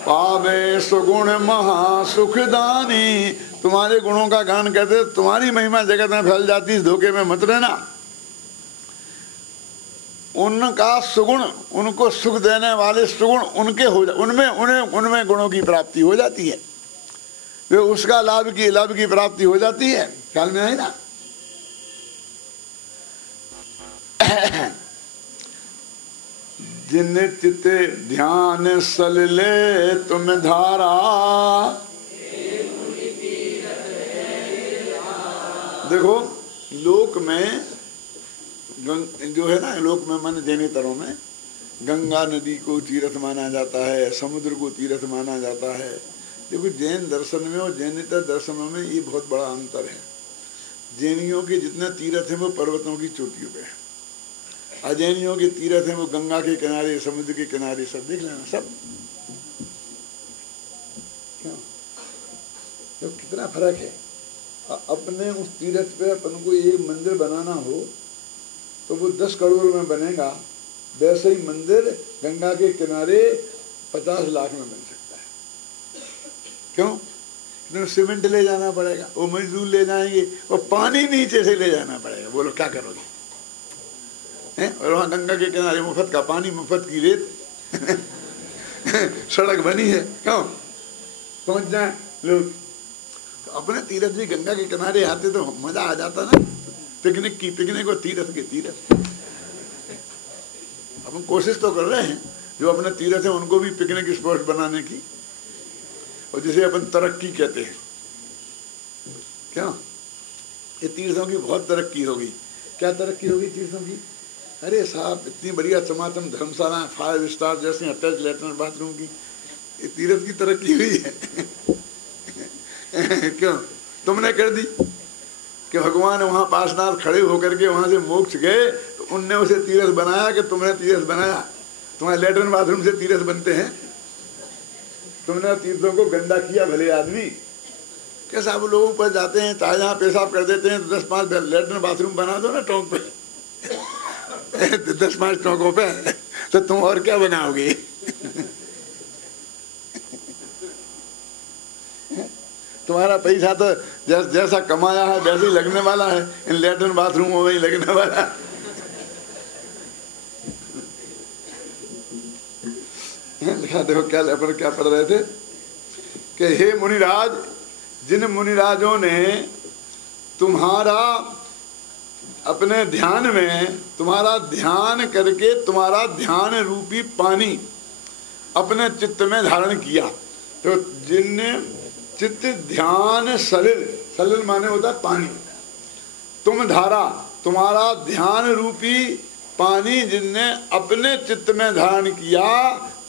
पावे सुगुण महा सुखदानी। तुम्हारे गुणों का गान करते तुम्हारी महिमा जगत में फैल जाती, इस धोखे में मत रहना। उनका सुगुण, उनको सुख देने वाले सुगुण उनके हो उनमें गुणों की प्राप्ति हो जाती है। वे उसका लाभ की प्राप्ति हो जाती है। ख्याल में आई ना? जिन चित ध्यान सल ले तुम धारा। देखो लोक में जो है ना, लोक में मन जैनेतरों में गंगा नदी को तीर्थ माना जाता है, समुद्र को तीर्थ माना जाता है। देखो जैन दर्शन में और जैनेतर दर्शनों में ये बहुत बड़ा अंतर है। जैनियों के जितने तीर्थ हैं वो पर्वतों की चोटियों पे है, अजैनियों के तीर्थ हैं वो गंगा के किनारे, समुद्र के किनारे, सब देख लेना सब। क्यों? तो कितना फर्क है। अपने उस तीर्थ पे अपन को एक मंदिर बनाना हो तो वो 10 करोड़ में बनेगा, वैसे ही मंदिर गंगा के किनारे 50 लाख में बन सकता है। क्यों? क्योंकि सीमेंट ले जाना पड़ेगा, वो मजदूर ले जाएंगे, और पानी नीचे से ले जाना पड़ेगा। बोलो क्या करोगे? हैं? और वहाँ गंगा के किनारे मुफ्त का पानी, मुफ्त की रेत सड़क बनी है। क्यों? पहुंच जाए लोग। तो अपने तीर्थ भी गंगा के किनारे आते तो मजा आ जाता ना। पिकनिक और तीर्थ के तीर्थ। अपन कोशिश तो कर रहे हैं जो अपने तीर्थ है उनको भी पिकनिक स्पॉट बनाने की, और जिसे अपन तरक्की कहते हैं। क्या? ये तीर्थों की बहुत तरक्की होगी। क्या तरक्की होगी तीर्थों की? अरे साहब इतनी बढ़िया चमाचम धर्मशाला 5 स्टार जैसे अटैच लेटरिन बाथरूम की, ये तीर्थ की तरक्की हुई है। क्यों तुमने कर दी कि भगवान वहां पार्श्वनाथ खड़े होकर के वहां से मोक्ष गए, तो उनने उसे तीर्थ बनाया कि तुमने तीर्थ बनाया? तुम्हारे लेटरिन बाथरूम से तीर्थ बनते हैं? तुमने तीर्थों को गंदा किया भले आदमी। कैसा वो लोगों पर जाते हैं, चाहे यहाँ पेशाब कर देते हैं तो 10-5 लेटरिन बाथरूम बना दो ना टोंक पे 10-5 टोंकों पे, तो तुम और क्या बनाओगे? तुम्हारा पैसा तो जैसा कमाया है वैसे ही लगने वाला है, इन लेटरिन बाथरूमों में ही लगने वाला है। लिखा देखो क्या अपन क्या पढ़ रहे थे कि हे मुनिराज, जिन मुनिराजों ने तुम्हारा अपने ध्यान में तुम्हारा ध्यान करके तुम्हारा ध्यान रूपी पानी अपने चित्त में धारण किया, तो जिनने चित्त ध्यान सलिल, सलिल माने होता है पानी, तुम धारा तुम्हारा ध्यान रूपी पानी जिनने अपने चित्त में धारण किया,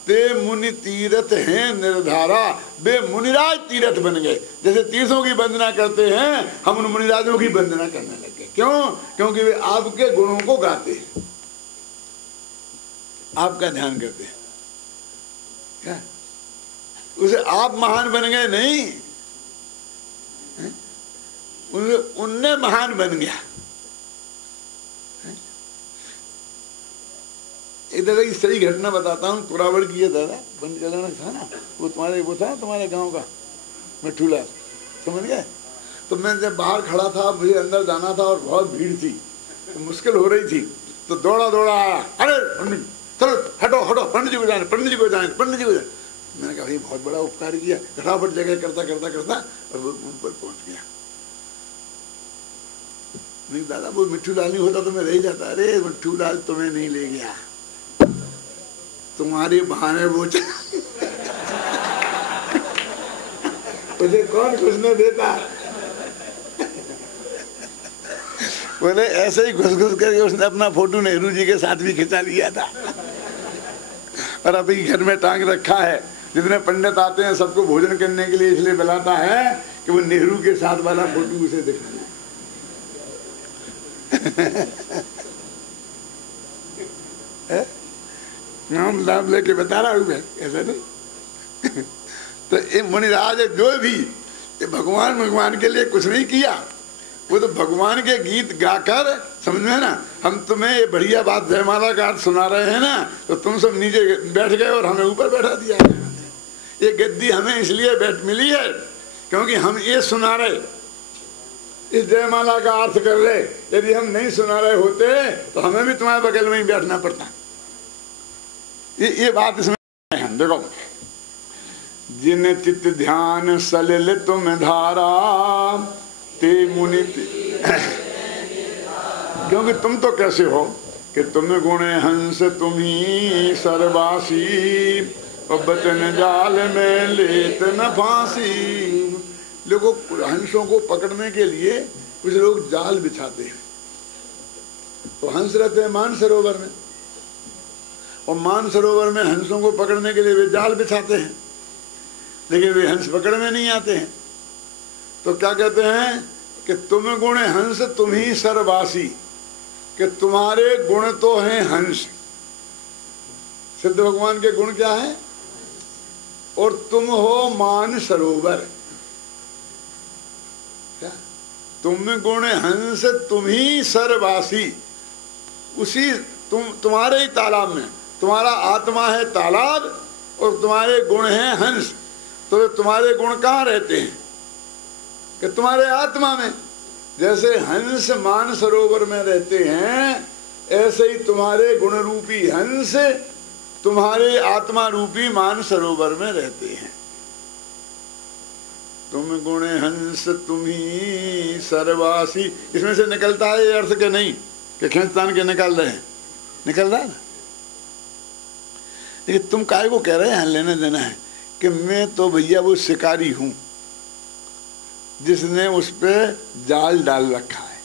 ते मुनि तीर्थ हैं निर्धारा, वे मुनिराज तीर्थ बन गए। जैसे तीर्थों की वंदना करते हैं, हम उन मुनिराजों की वंदना करने लगे। क्यों? क्योंकि वे आपके गुणों को गाते हैं, आपका ध्यान करते हैं। क्या उसे आप महान बन गए? नहीं, उनने महान बन गया। एक दादा की सही घटना बताता हूँ। कुरावड़ की है दादा, बंद कल्याण था ना, वो तुम्हारे वो था तुम्हारे गांव का मिठूलाल, समझ गए? तो मैं जब बाहर खड़ा था, मुझे अंदर जाना था और बहुत भीड़ थी, तो मुश्किल हो रही थी, तो दौड़ा दौड़ा आया, अरे पंडित चलो हटो हटो, पंडित जी को जाने, पंडित जी को जाने, पंडित जी को जाने। मैंने कहा भाई बहुत बड़ा उपकार किया, फटाफट जगह करता करता करता और वो ऊपर पहुंच गया। नहीं दादा वो मिठूलाल नहीं होता तो मैं रह जाता। अरे मिठूलाल तुम्हें नहीं ले गया, तुम्हारे बहाने वो मुझे कौन घुसने देता? बोले ऐसे ही घुस घुस करके उसने अपना फोटो नेहरू जी के साथ भी खिंचा लिया था और अभी घर में टांग रखा है। जितने पंडित आते हैं सबको भोजन करने के लिए इसलिए बुलाता है कि वो नेहरू के साथ वाला फोटो उसे दिखाए। नाम लाभ लेके बता रहा हूं मैं, ऐसा नहीं। तो ये मुनिराज जो भी भगवान के लिए कुछ नहीं किया, वो तो भगवान के गीत गाकर, समझ में ना, हम तुम्हें ये बढ़िया बात जयमाला का अर्थ सुना रहे हैं ना, तो तुम सब नीचे बैठ गए और हमें ऊपर बैठा दिया। ये गद्दी हमें इसलिए बैठ मिली है क्योंकि हम ये सुना रहे, इस जयमाला का अर्थ कर रहे। यदि हम नहीं सुना रहे होते तो हमें भी तुम्हारे बगल में ही बैठना पड़ता। ये बात इसमें है। देखो, जिन चित्त ध्यान सलिल तुम धारा ते मुनि, क्योंकि तुम तो कैसे हो कि तुम गुण हंस तुम्ही सर्वासी, और बचन जाल में लेत न फांसी। लोगों हंसों को पकड़ने के लिए कुछ लोग जाल बिछाते हैं, तो हंस रहते हैं मानसरोवर में, और मानसरोवर में हंसों को पकड़ने के लिए वे जाल बिछाते हैं, लेकिन वे हंस पकड़ में नहीं आते हैं। तो क्या कहते हैं कि तुम गुण हंस तुम ही सर्वासी, कि तुम्हारे गुण तो हैं हंस। सिद्ध भगवान के गुण क्या है? और तुम हो मान सरोवर। क्या? तुम गुण हंस तुम ही सर्वासी, उसी तुम्हारे ही तालाब में, तुम्हारा आत्मा है तालाब और तुम्हारे गुण हैं हंस। तो तुम्हारे गुण कहाँ रहते हैं? कि तुम्हारे आत्मा में। जैसे हंस मान सरोवर में रहते हैं, ऐसे ही तुम्हारे गुण रूपी हंस तुम्हारे आत्मा रूपी मान सरोवर में रहते हैं। तुम गुण हंस तुम ही सर्वासी, इसमें से निकलता है ये अर्थ के नहीं कि खींचतान के निकाल रहे हैं, निकल रहा है ना। लेकिन तुम काय को कह रहे हैं लेने देना है कि मैं तो भैया वो शिकारी हूं जिसने उस पे जाल डाल रखा है,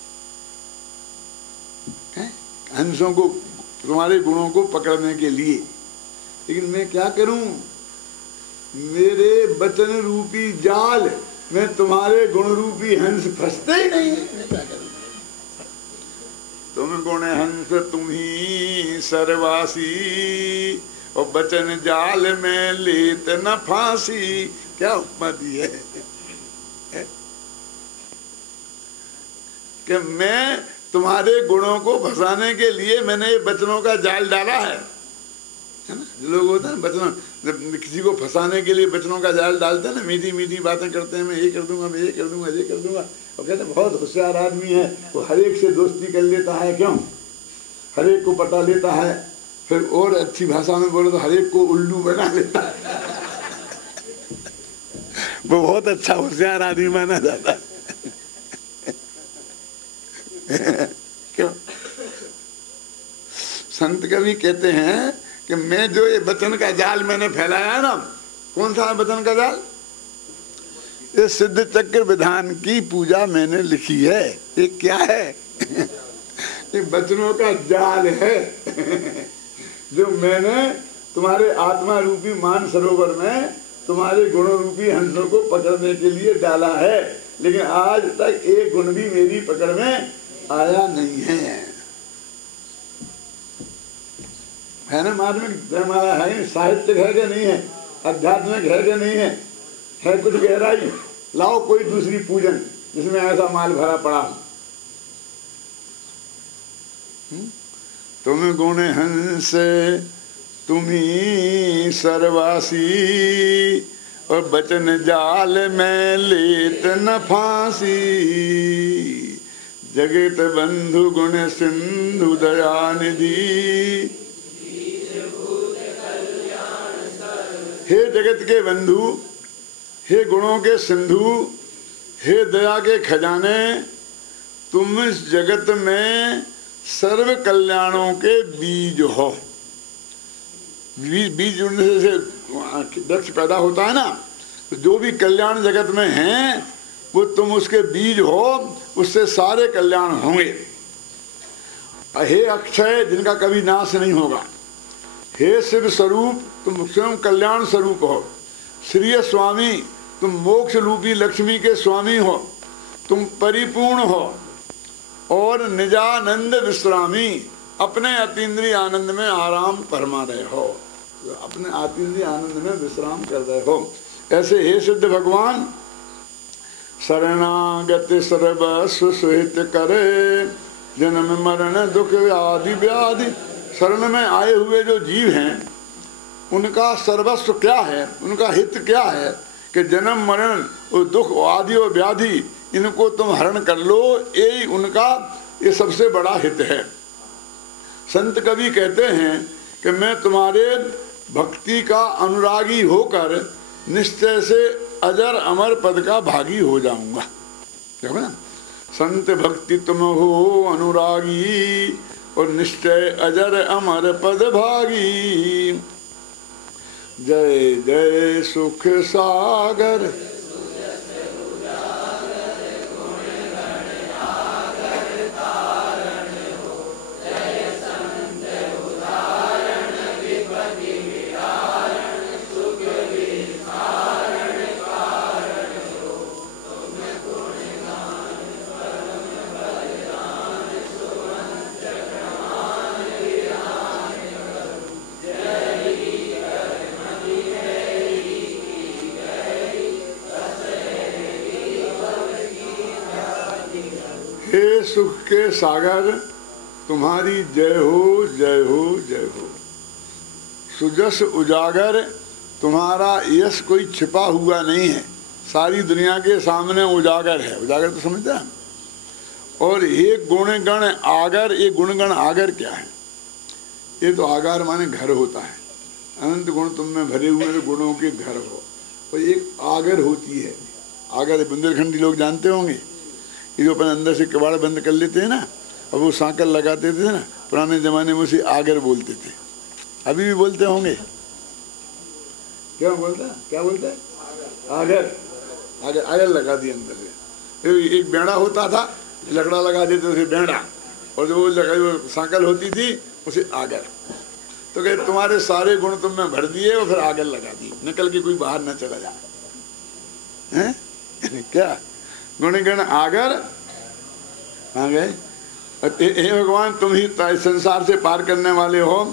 हंसों को तुम्हारे गुणों को पकड़ने के लिए। लेकिन मैं क्या करूं, मेरे वचन रूपी जाल में तुम्हारे गुण रूपी हंस फंसते ही नहीं है। मैं क्या करूं? तुम गुण हंस तुम ही सर्वासी, और वचन जाल में लेत न फांसी। क्या उपमा दी है कि मैं तुम्हारे गुणों को फंसाने के लिए मैंने ये वचनों का जाल डाला है ना। जो लोग होते हैं वचन, जब किसी को फंसाने के लिए वचनों का जाल डालते हैं ना, मीठी मीठी बातें करते हैं, मैं ये कर दूंगा, मैं ये कर दूंगा, ये कर दूंगा, और कहते हैं बहुत होशियार आदमी है, वो हर एक से दोस्ती कर लेता है। क्यों? हर एक को पटा लेता है, फिर और अच्छी भाषा में बोले तो हर एक को उल्लू बना लेता है। वो बहुत अच्छा होशियार आदमी माना जाता है। क्यों? संत कवि कहते हैं कि मैं जो ये वचन का जाल मैंने फैलाया ना, कौन सा वचन का जाल? ये सिद्ध चक्र विधान की पूजा मैंने लिखी है। ये क्या है? ये वचनों का जाल है जो मैंने तुम्हारे आत्मा रूपी मान सरोवर में तुम्हारे गुण रूपी हंसों को पकड़ने के लिए डाला है। लेकिन आज तक एक गुण भी मेरी पकड़ में आया नहीं है ना। मार्मिक जयमाला है, साहित्यिक है कि नहीं है, आध्यात्मिक है कि नहीं है कुछ गहराई? लाओ कोई दूसरी पूजन जिसमें ऐसा माल भरा पड़ा। तुम गुण हंस तुम ही सर्वासी, और वचन जाल में लेत न फांसी। जगत बंधु गुण सिंधु दयानिधि, हे जगत के बंधु, हे गुणों के सिंधु, हे दया के खजाने, तुम इस जगत में सर्व कल्याणों के बीज हो। बीज उड़ने से वृक्ष पैदा होता है ना, तो जो भी कल्याण जगत में है वो तुम उसके बीज हो, उससे सारे कल्याण होंगे। हे अक्षय, जिनका कभी नाश नहीं होगा, हे शिव स्वरूप, तुम स्वयं कल्याण स्वरूप हो। श्री स्वामी, तुम मोक्ष रूपी लक्ष्मी के स्वामी हो, तुम परिपूर्ण हो। और निजानंद विश्रामी, अपने अतीन्द्रिय आनंद में आराम फरमा रहे हो, अपने अतीन्द्रिय आनंद में विश्राम कर रहे हो। ऐसे हे सिद्ध भगवान, शरणागत सर्वस्व सुहित करे, जन्म मरण दुख आदि व्याधि। शरण में आए हुए जो जीव हैं उनका सर्वस्व क्या है, उनका हित क्या है कि जन्म मरण और दुख आदि और व्याधि इनको तुम हरण कर लो, यही उनका ये सबसे बड़ा हित है। संत कवि कहते हैं कि मैं तुम्हारे भक्ति का अनुरागी होकर निश्चय से अजर अमर पद का भागी हो जाऊंगा। देखो ना, संत भक्ति तुम हो अनुरागी, और निश्चय अजर अमर पद भागी। जय जय सुख सागर, सुख के सागर, तुम्हारी जय हो जय हो जय हो। सुजस उजागर, तुम्हारा यश कोई छिपा हुआ नहीं है, सारी दुनिया के सामने उजागर है। उजागर तो समझते हैं। और ये गुणगण आगर, ये गुणगण आगर क्या है? ये तो आगार माने घर होता है। अनंत गुण तुम में भरे हुए गुणों के घर हो। और एक आगर होती है, आगर बुंदेलखंडी लोग जानते होंगे, ये जो अपन अंदर से कबाड़ बंद कर लेते हैं ना, अब वो सांकल लगाते थे ना, पुराने जमाने में उसे आगर बोलते थे। अभी भी बोलते होंगे। क्या बोलता है, क्या बोलता है? आगर। आगर, आगर लगा दी अंदर से। एक बेड़ा होता था, लकड़ा लगा देते थे बेड़ा, और जो वो सांकल होती थी उसे आगर। तो कहे तुम्हारे सारे गुण तुमने भर दिए और फिर आगर लगा दी, निकल के कोई बाहर न चला जाए, हैं? क्या गुण गण आगर आ गए। हे भगवान तुम ही संसार से पार करने वाले हो।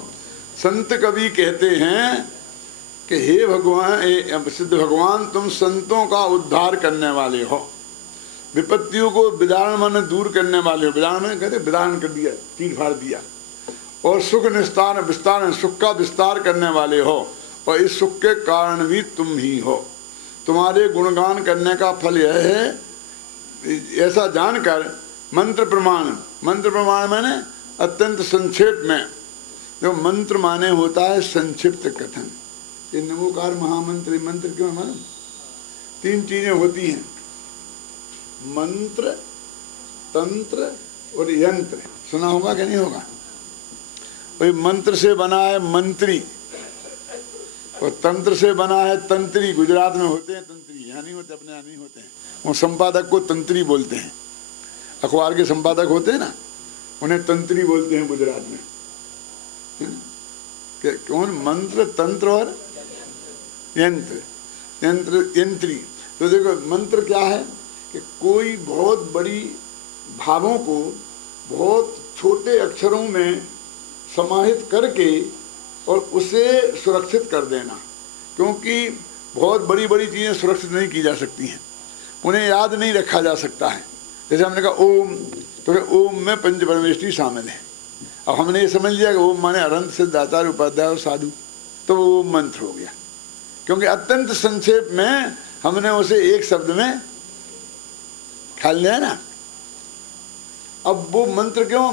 संत कवि कहते हैं कि हे भगवान, सिद्ध भगवान तुम संतों का उद्धार करने वाले हो, विपत्तियों को विदारण मन दूर करने वाले हो। विदारण में कहते विदारण कर दिया, तीर फाड़ दिया। और सुख निस्तार विस्तार, सुख का विस्तार करने वाले हो, और इस सुख के कारण भी तुम ही हो। तुम्हारे गुणगान करने का फल यह है, ऐसा जानकर मंत्र प्रमाण, मंत्र प्रमाण माने अत्यंत संक्षेप में, जो मंत्र माने होता है संक्षिप्त कथन। ये नमोकार महामंत्र, मंत्र क्यों मालूम? 3 चीजें होती हैं, मंत्र, तंत्र और यंत्र। सुना होगा कि नहीं होगा? वही मंत्र से बना है मंत्री, और तंत्र से बना है तंत्री। गुजरात में होते हैं तंत्री, यहाँ नहीं होते, अपने यहाँ नहीं होते हैं। वो संपादक को तंत्री बोलते हैं, अखबार के संपादक होते हैं ना, उन्हें तंत्री बोलते हैं गुजरात में। कौन? मंत्र, तंत्र और यंत्र, यंत्र यंत्री। तो देखो मंत्र क्या है कि कोई बहुत बड़ी भावों को बहुत छोटे अक्षरों में समाहित करके और उसे सुरक्षित कर देना, क्योंकि बहुत बड़ी बड़ी चीज़ें सुरक्षित नहीं की जा सकती हैं, उन्हें याद नहीं रखा जा सकता है। जैसे हमने कहा ओम, तो ओम में पंच परमेष्ठी शामिल है। अब हमने ये समझ लिया कि ओम माने अनंत सिद्ध आचार्य उपाध्याय और साधु, तो वो मंत्र हो गया, क्योंकि अत्यंत संक्षेप में हमने उसे एक शब्द में खा लिया ना। अब वो मंत्र क्यों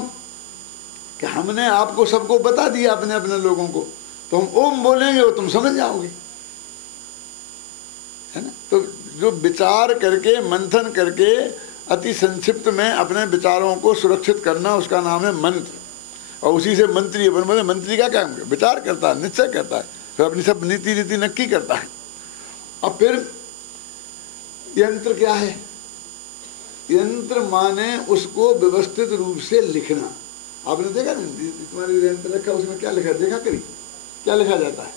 कि हमने आपको सबको बता दिया, अपने अपने लोगों को, तो हम ओम बोलेंगे वो तुम समझ जाओगे, है ना। तो जो विचार करके मंथन करके अति संक्षिप्त में अपने विचारों को सुरक्षित करना, उसका नाम है मंत्र। और उसी से मंत्री, अपन बोले मंत्री का क्या विचार करता है, निश्चय करता है, फिर अपनी सब नीति रीति नक्की करता है। अब फिर यंत्र क्या है? यंत्र माने उसको व्यवस्थित रूप से लिखना। आपने देखा ना, तुम्हारे यंत्र रखा, उसमें क्या लिखा, देखा करी क्या लिखा जाता है?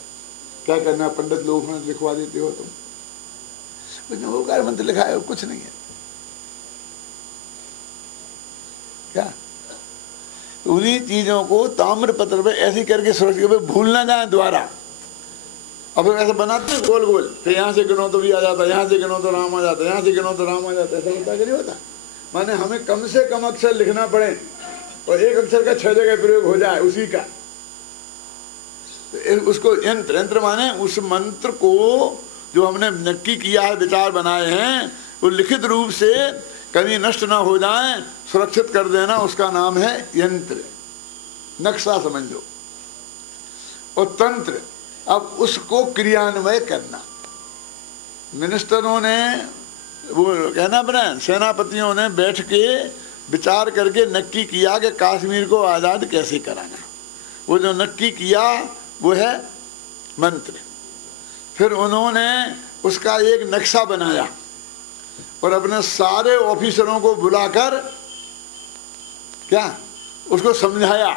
क्या करना, पंडित लोग लिखवा देते हो तुम, वो कार्य मंत्र लिखा है, कुछ नहीं है क्या? उन्हीं चीजों को ताम्र पत्र पे ऐसी करके सुरक्षित भूल ना जाए द्वारा। अब ऐसा बनाते हैं गोल गोल, फिर यहाँ से गिनो तो भी आ जाता, यहाँ से गिनो तो राम आ जाता, यहाँ से गिनो तो राम आ जाता, ऐसा होता कि नहीं होता? माने हमें कम से कम अक्षर लिखना पड़े और एक अक्षर का 6 जगह प्रयोग हो जाए उसी का, तो उसको यंत्र। यंत्र माने उस मंत्र को जो हमने नक्की किया है, विचार बनाए हैं, वो लिखित रूप से कभी नष्ट ना हो जाए, सुरक्षित कर देना, उसका नाम है यंत्र, नक्शा समझ लो। और तंत्र, अब उसको क्रियान्वय करना। मिनिस्टरों ने, वो कहना बना, सेनापतियों ने बैठ के विचार करके नक्की किया कि कश्मीर को आज़ाद कैसे कराना। वो जो नक्की किया वो है मंत्र। फिर उन्होंने उसका एक नक्शा बनाया और अपने सारे ऑफिसरों को बुलाकर क्या उसको समझाया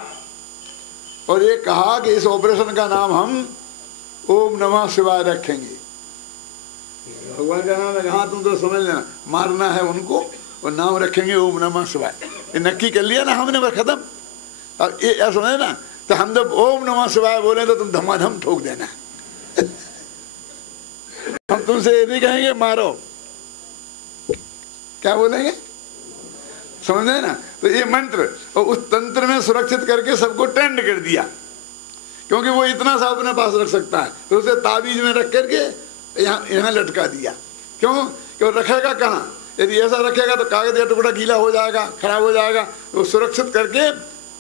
और ये कहा कि इस ऑपरेशन का नाम हम ओम नमः शिवाय रखेंगे। भगवान का नाम है, हाँ तुम तो समझ लेना, मारना है उनको और नाम रखेंगे ओम नमः शिवाय। ये नक्की कर लिया ना हमने, बस खत्म। अब ये ऐसा समझे ना, तो हम जब ओम नमः शिवाय बोले तो तुम धमाधम ठोक देना। हम तुमसे ये नहीं कहेंगे मारो, क्या बोलेंगे, समझे ना। तो ये मंत्र और उस तंत्र में सुरक्षित करके सबको टेंड कर दिया, क्योंकि वो इतना सा अपने पास रख सकता है, तो उसे ताबीज में रख करके यहाँ लटका दिया। क्यों? क्यों रखेगा कहाँ? यदि ऐसा रखेगा तो कागज का टुकड़ा गीला हो जाएगा, खराब हो जाएगा। तो सुरक्षित करके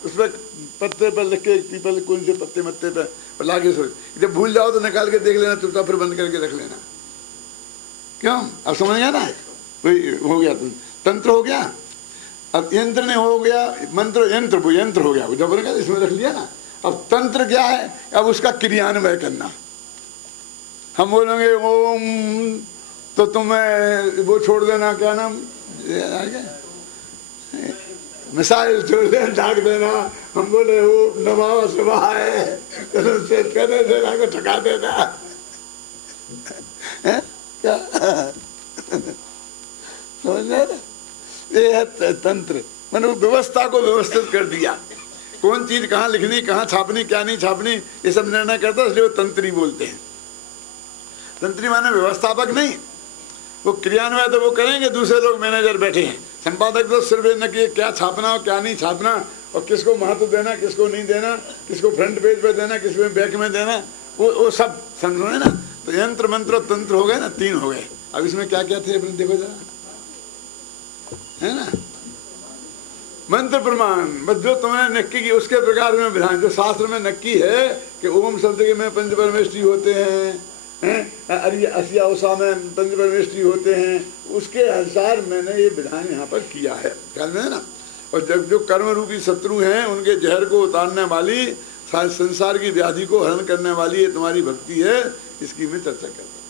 उस पर पत्ते पर लिख के, पीपल कौन से पत्ते मत्ते पर लाके जब भूल जाओ तो निकाल के देख लेना, चुपचाप फिर बंद करके रख लेना। क्यों? अब समझ गया ना, वही हो गया, तंत्र हो गया। अब यंत्र ने हो गया, मंत्र यंत्र, वो यंत्र हो गया, जब इसमें रख लिया ना। अब तंत्र क्या है? अब उसका क्रियान्वय करना। हम बोलेंगे ओम तो तुम्हें वो छोड़ देना, क्या नाम मिसाइल छोड़ दे, ढाक देना। हम बोले वो नमावा सुबह है, उससे कहने देना को ठका देना है? क्या समझना ना? ये है तंत्र, मैंने व्यवस्था को व्यवस्थित कर दिया। कौन चीज कहाँ लिखनी, कहाँ छापनी, क्या नहीं छापनी, ये सब निर्णय करता है, इसलिए वो तंत्री बोलते हैं। तंत्री माने व्यवस्थापक नहीं, वो क्रियान्वय तो वो करेंगे, दूसरे लोग मैनेजर बैठे हैं। संपादक तो सिर्फ न कि क्या छापना और क्या नहीं छापना, और किसको महत्व देना, किसको नहीं देना, किसको फ्रंट पेज पे देना, किसको बैक में देना, वो सब समझो है ना। तो यंत्र मंत्र तंत्र हो गए ना, 3 हो गए। अब इसमें क्या क्या थे अपने देखो जरा, है ना। मंत्र प्रमाण, बस जो तुमने नक्की की उसके प्रकार में विधान, जो शास्त्र में नक्की है कि ओम शब्द के में पंच परमेष्ठी होते हैं, असिया उषा में पंच परमेष्ठी होते हैं, उसके अनुसार मैंने ये विधान यहाँ पर किया है, ख्याल में है ना। और जब जो कर्म रूपी शत्रु हैं उनके जहर को उतारने वाली, संसार की व्याधि को हरण करने वाली ये तुम्हारी भक्ति है, इसकी मैं चर्चा करता हूँ।